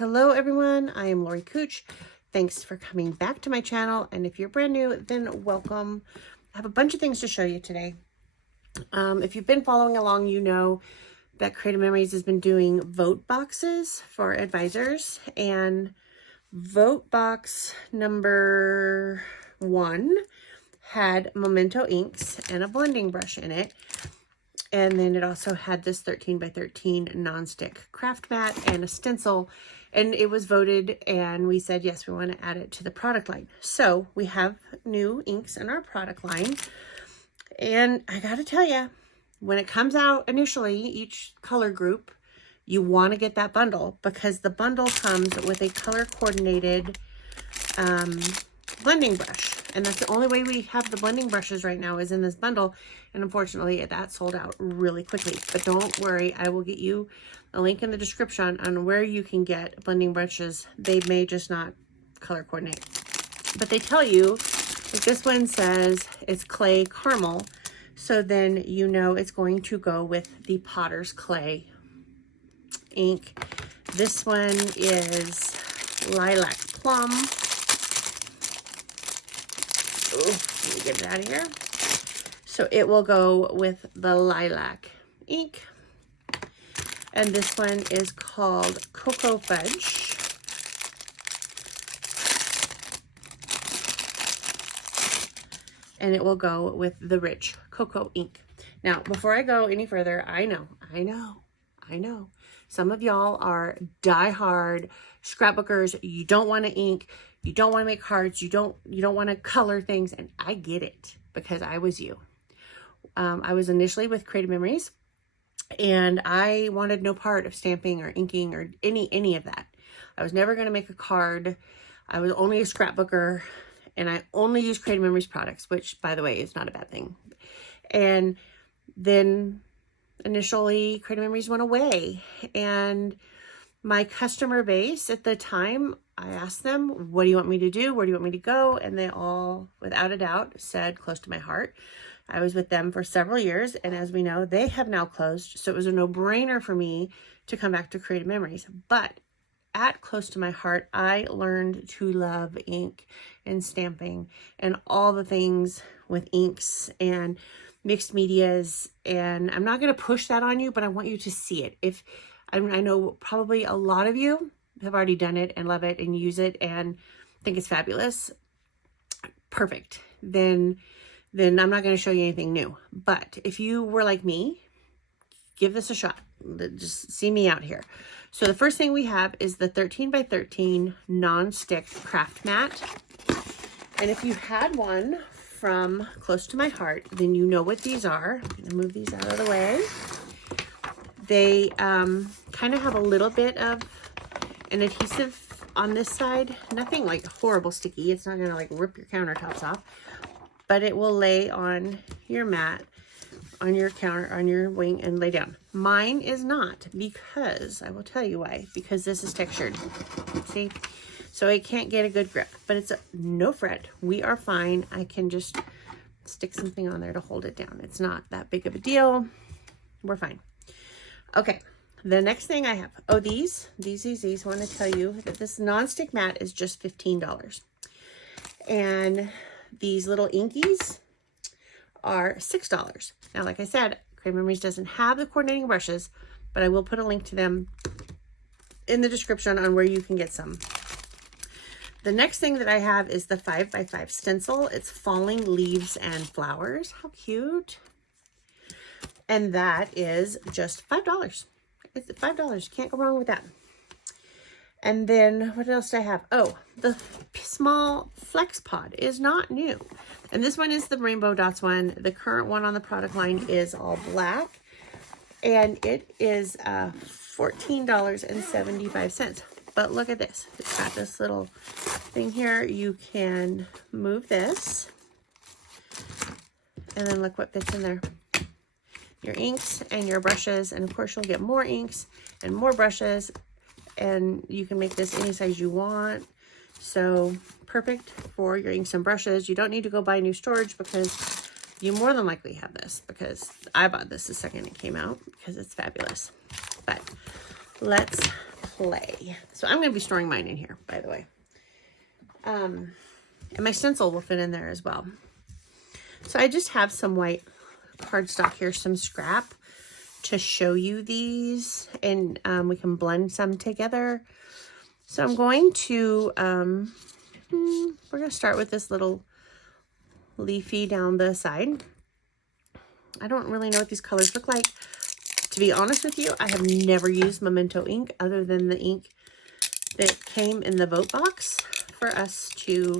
Hello everyone, I am Lori Cooch. Thanks for coming back to my channel, and if you're brand new, then welcome. I have a bunch of things to show you today. If you've been following along, you know that Creative Memories has been doing vote boxes for advisors, and vote box number 1 had Memento inks and a blending brush in it. And then it also had this 13 by 13 nonstick craft mat and a stencil, and it was voted and we said, yes, we want to add it to the product line. So we have new inks in our product line. And I got to tell you, when it comes out initially, each color group, you want to get that bundle because the bundle comes with a color coordinated blending brush. And that's the only way we have the blending brushes right now is in this bundle. And unfortunately, that sold out really quickly. But don't worry, I will get you a link in the description on where you can get blending brushes. They may just not color coordinate. But they tell you, like this one says it's clay caramel. So then you know it's going to go with the Potter's Clay ink. This one is Lilac Plum. Ooh, let me get it out of here. So it will go with the Lilac ink. And this one is called Cocoa Fudge. And it will go with the Rich Cocoa ink. Now, before I go any further, I know. Some of y'all are diehard scrapbookers. You don't want to ink. You don't want to make cards. You don't want to color things. And I get it because I was you. I was initially with Creative Memories and I wanted no part of stamping or inking or any of that. I was never going to make a card. I was only a scrapbooker and I only use Creative Memories products, which by the way is not a bad thing. And then initially Creative Memories went away, and my customer base at the time, I asked them, what do you want me to do? Where do you want me to go? And they all, without a doubt, said close to my heart. I was with them for several years, and as we know, they have now closed. So it was a no-brainer for me to come back to Creative Memories. But at close to my heart, I learned to love ink and stamping and all the things with inks and mixed medias. And I'm not going to push that on you, but I want you to see it. I know probably a lot of you have already done it and love it and use it and think it's fabulous. Perfect. Then I'm not going to show you anything new. But if you were like me, give this a shot. Just see me out here. So the first thing we have is the 13 by 13 non-stick craft mat. And if you had one from close to my heart, then you know what these are. I'm going to move these out of the way. They kind of have a little bit of an adhesive on this side. Nothing like horrible sticky. It's not going to like rip your countertops off. But it will lay on your mat, on your counter, on your wing, and lay down. Mine is not, because I will tell you why. Because this is textured. See? So it can't get a good grip. But it's no fret. We are fine. I can just stick something on there to hold it down. It's not that big of a deal. We're fine. Okay. The next thing I have. Oh, these. I want to tell you that this nonstick mat is just $15. And these little inkies are $6. Now, like I said, Creative Memories doesn't have the coordinating brushes, but I will put a link to them in the description on where you can get some. The next thing that I have is the 5 by 5 stencil. It's Falling Leaves and Flowers. How cute. And that is just $5. It's $5. Can't go wrong with that. And then what else do I have? Oh, the small Flex Pod is not new. And this one is the Rainbow Dots one. The current one on the product line is all black. And it is $14.75. But look at this. It's got this little thing here. You can move this. And then look what fits in there. Your inks and your brushes. And of course you'll get more inks and more brushes. And you can make this any size you want. So perfect for your inks and brushes. You don't need to go buy new storage because you more than likely have this, because I bought this the second it came out because it's fabulous. But let's clay. So I'm going to be storing mine in here, by the way. And my stencil will fit in there as well. So I just have some white cardstock here, some scrap to show you these, and we can blend some together. So I'm going to, we're going to start with this little leafy down the side. I don't really know what these colors look like. To be honest with you, I have never used Memento ink other than the ink that came in the vote box for us to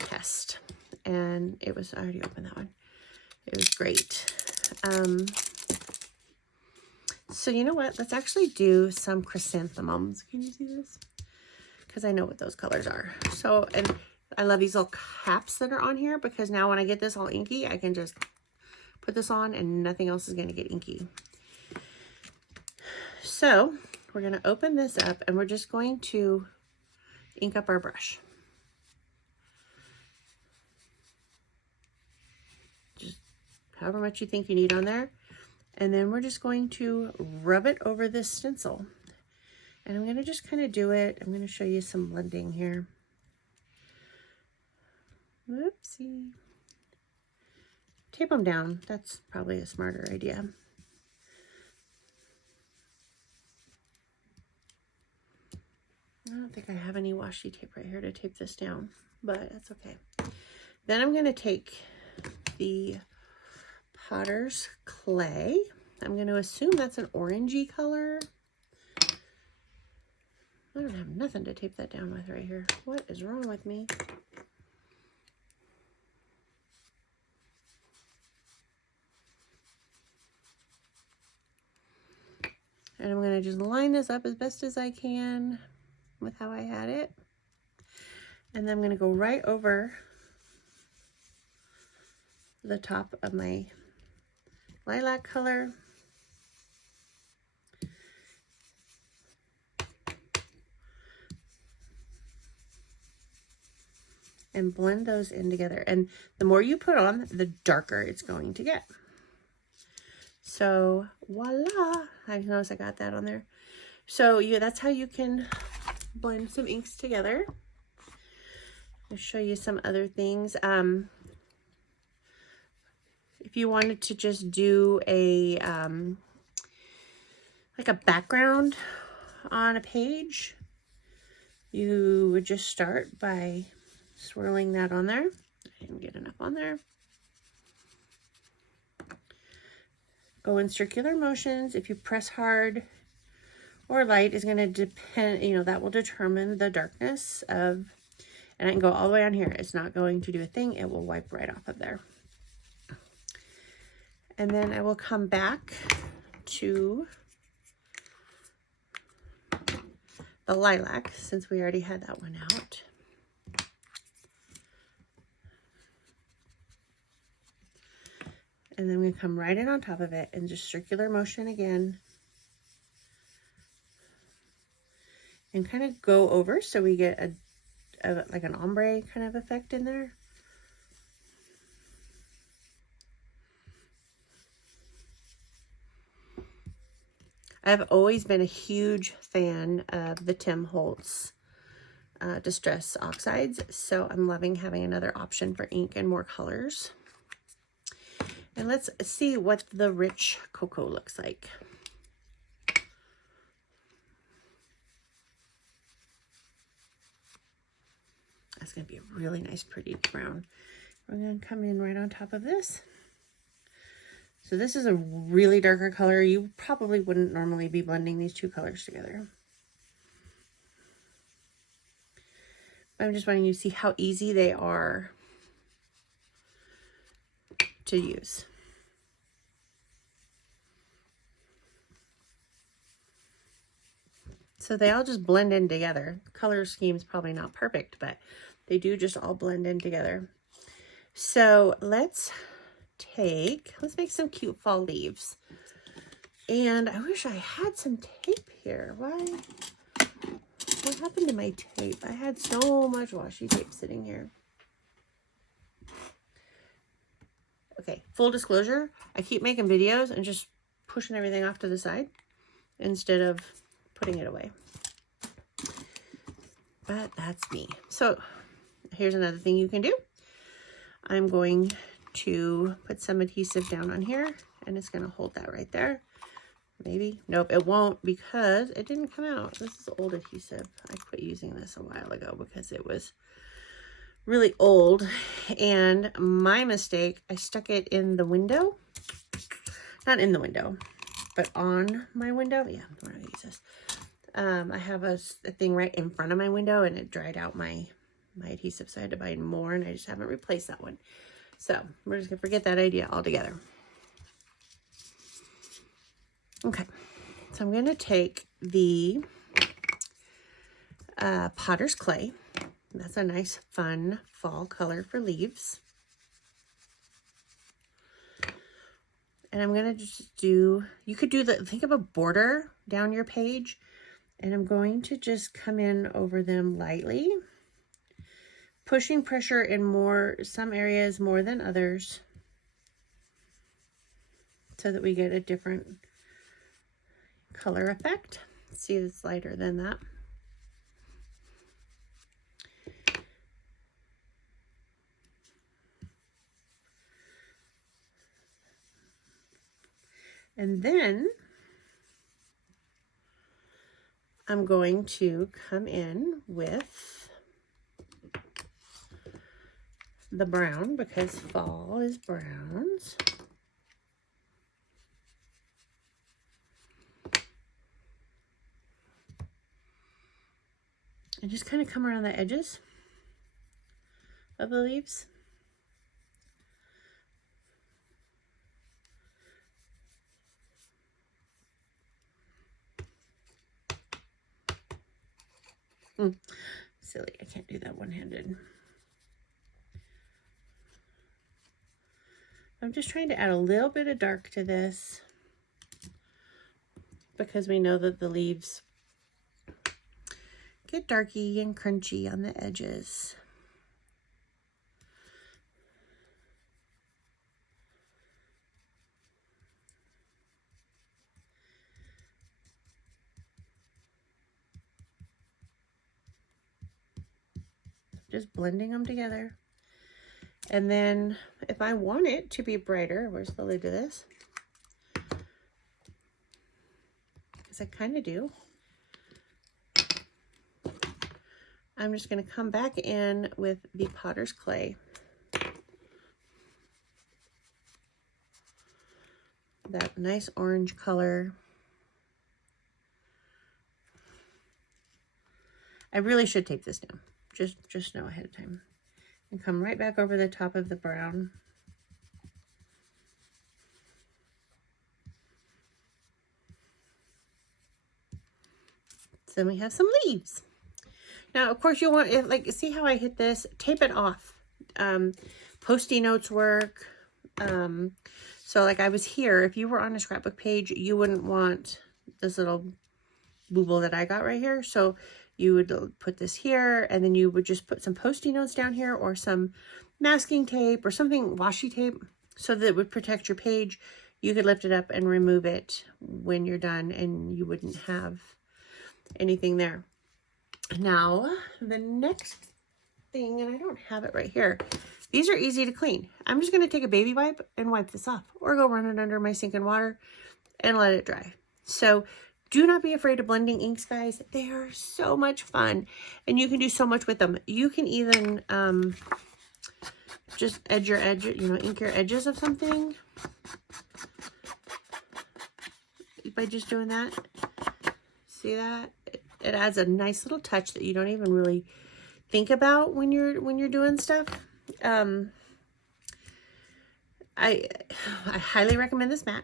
test. And it was, I already opened that one. It was great. So you know what? Let's actually do some chrysanthemums. Can you see this? Because I know what those colors are. So, and I love these little caps that are on here, because now when I get this all inky, I can just put this on and nothing else is going to get inky. So we're going to open this up and we're just going to ink up our brush. Just however much you think you need on there. And then we're just going to rub it over this stencil. And I'm going to just kind of do it. I'm going to show you some blending here. Whoopsie. Tape them down. That's probably a smarter idea. I don't think I have any washi tape right here to tape this down, but that's okay. Then I'm going to take the Potter's clay. I'm going to assume that's an orangey color. I don't have nothing to tape that down with right here. What is wrong with me? And I'm going to just line this up as best as I can with how I had it. And then I'm going to go right over the top of my lilac color. And blend those in together. And the more you put on, the darker it's going to get. So voila, I noticed I got that on there. So yeah, that's how you can blend some inks together. I'll show you some other things. If you wanted to just do a like a background on a page, you would just start by swirling that on there. I didn't get enough on there. Go in circular motions. If you press hard or light is going to depend, you know, that will determine the darkness of, and I can go all the way on here. It's not going to do a thing. It will wipe right off of there. And then I will come back to the lilac, since we already had that one out. And then we come right in on top of it and just circular motion again. And kind of go over so we get a like an ombre kind of effect in there. I've always been a huge fan of the Tim Holtz Distress Oxides, so I'm loving having another option for ink and more colors. And let's see what the rich cocoa looks like. That's going to be a really nice, pretty brown. We're going to come in right on top of this. So this is a really darker color. You probably wouldn't normally be blending these two colors together. I'm just wanting you to see how easy they are to use. So they all just blend in together. Color scheme is probably not perfect, but they do just all blend in together. So let's make some cute fall leaves. And I wish I had some tape here. What happened to my tape? I had so much washi tape sitting here. Okay, full disclosure, I keep making videos and just pushing everything off to the side instead of putting it away. But that's me. So here's another thing you can do. I'm going to put some adhesive down on here, and it's going to hold that right there. Maybe. Nope, it won't, because it didn't come out. This is old adhesive. I quit using this a while ago because it was really old. And my mistake, I stuck it in the window. Not in the window, but on my window. Yeah, I'm going to use this. I have a thing right in front of my window, and it dried out my adhesive, so I had to buy more, and I just haven't replaced that one. So we're just gonna forget that idea altogether. Okay, so I'm gonna take the potter's clay. That's a nice fun fall color for leaves. And I'm gonna just do, you could do think of a border down your page, and I'm going to just come in over them lightly, pushing pressure in some areas more than others, so that we get a different color effect. See, it's lighter than that. And then I'm going to come in with the brown, because fall is browns. And just kind of come around the edges of the leaves. Silly, I can't do that one-handed. I'm just trying to add a little bit of dark to this, because we know that the leaves get darky and crunchy on the edges. Just blending them together. And then if I want it to be brighter, where's the lid to this? Because I kind of do. I'm just going to come back in with the potter's clay. That nice orange color. I really should tape this down. Just know ahead of time. And come right back over the top of the brown. So then we have some leaves. Now, of course, you'll want, like, see how I hit this? Tape it off. Post-it notes work. So like I was here, if you were on a scrapbook page, you wouldn't want this little booble that I got right here. So you would put this here, and then you would just put some Post-it notes down here, or some masking tape or something, washi tape, so that it would protect your page. You could lift it up and remove it when you're done, and you wouldn't have anything there. Now, the next thing, and I don't have it right here. These are easy to clean. I'm just going to take a baby wipe and wipe this off, or go run it under my sink and water and let it dry. So do not be afraid of blending inks, guys. They are so much fun, and you can do so much with them. You can even just ink your edges of something by just doing that. See that? It adds a nice little touch that you don't even really think about when you're doing stuff. I highly recommend this mat.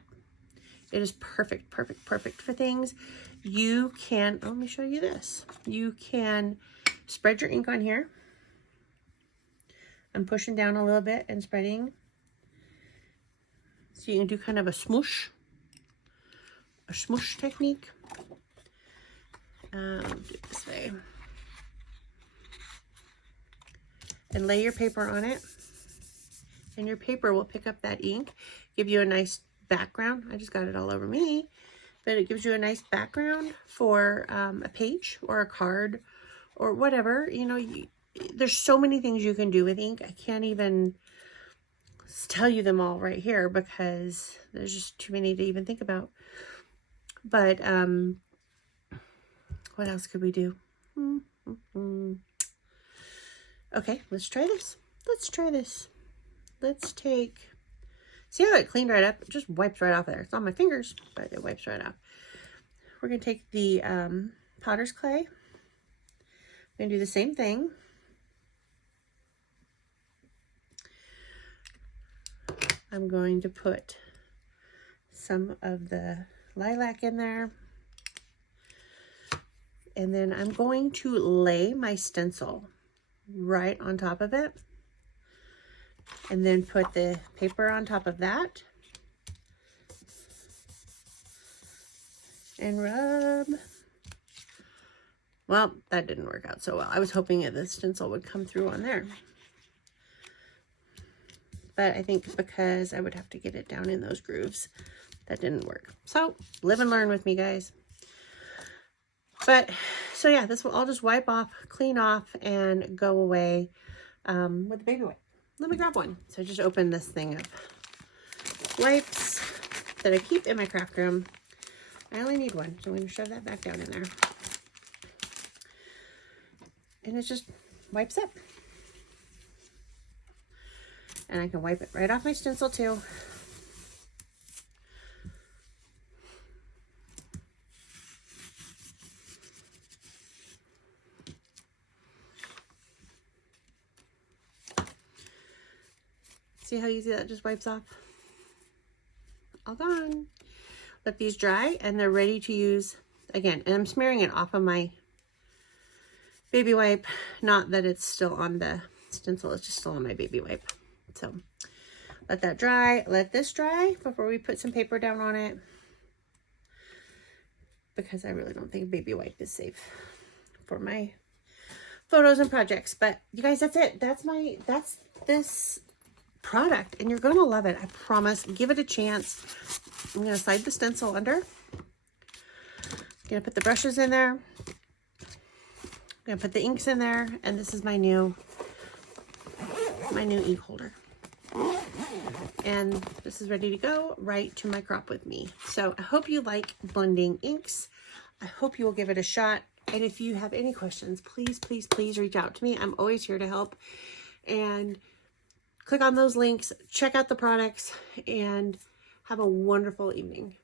It is perfect for things. You can, let me show you this. You can spread your ink on here. I'm pushing down a little bit and spreading. So you can do kind of a smoosh technique. Do it this way. And lay your paper on it. And your paper will pick up that ink, give you a nice background. I just got it all over me. but it gives you a nice background for a page or a card or whatever. You know, there's so many things you can do with ink. I can't even tell you them all right here because there's just too many to even think about. But what else could we do? Okay, let's try this. Let's take, see how it cleaned right up? It just wipes right off of there. It's on my fingers, but it wipes right off. We're going to take the potter's clay. I'm going to do the same thing. I'm going to put some of the lilac in there. And then I'm going to lay my stencil right on top of it. And then put the paper on top of that. And rub. Well, that didn't work out so well. I was hoping that the stencil would come through on there. But I think because I would have to get it down in those grooves, that didn't work. So, live and learn with me, guys. But, so yeah, this will all just wipe off, clean off, and go away with the baby wipe. Let me grab one. So, I just opened this thing of wipes that I keep in my craft room. I only need one, so I'm going to shove that back down in there. And it just wipes up. And I can wipe it right off my stencil too. See how easy that just wipes off? All gone. Let these dry and they're ready to use again. And I'm smearing it off of my baby wipe. Not that it's still on the stencil, it's just still on my baby wipe. So let that dry. Let this dry before we put some paper down on it. Because I really don't think baby wipe is safe for my photos and projects. But you guys, that's it. That's this product and you're gonna love it. I promise. Give it a chance. I'm gonna slide the stencil under. I'm gonna put the brushes in there. I'm gonna put the inks in there, and this is my new ink holder. And this is ready to go right to my crop with me. So I hope you like blending inks. I hope you will give it a shot. And if you have any questions, please, please, please reach out to me. I'm always here to help. And click on those links, check out the products, and have a wonderful evening.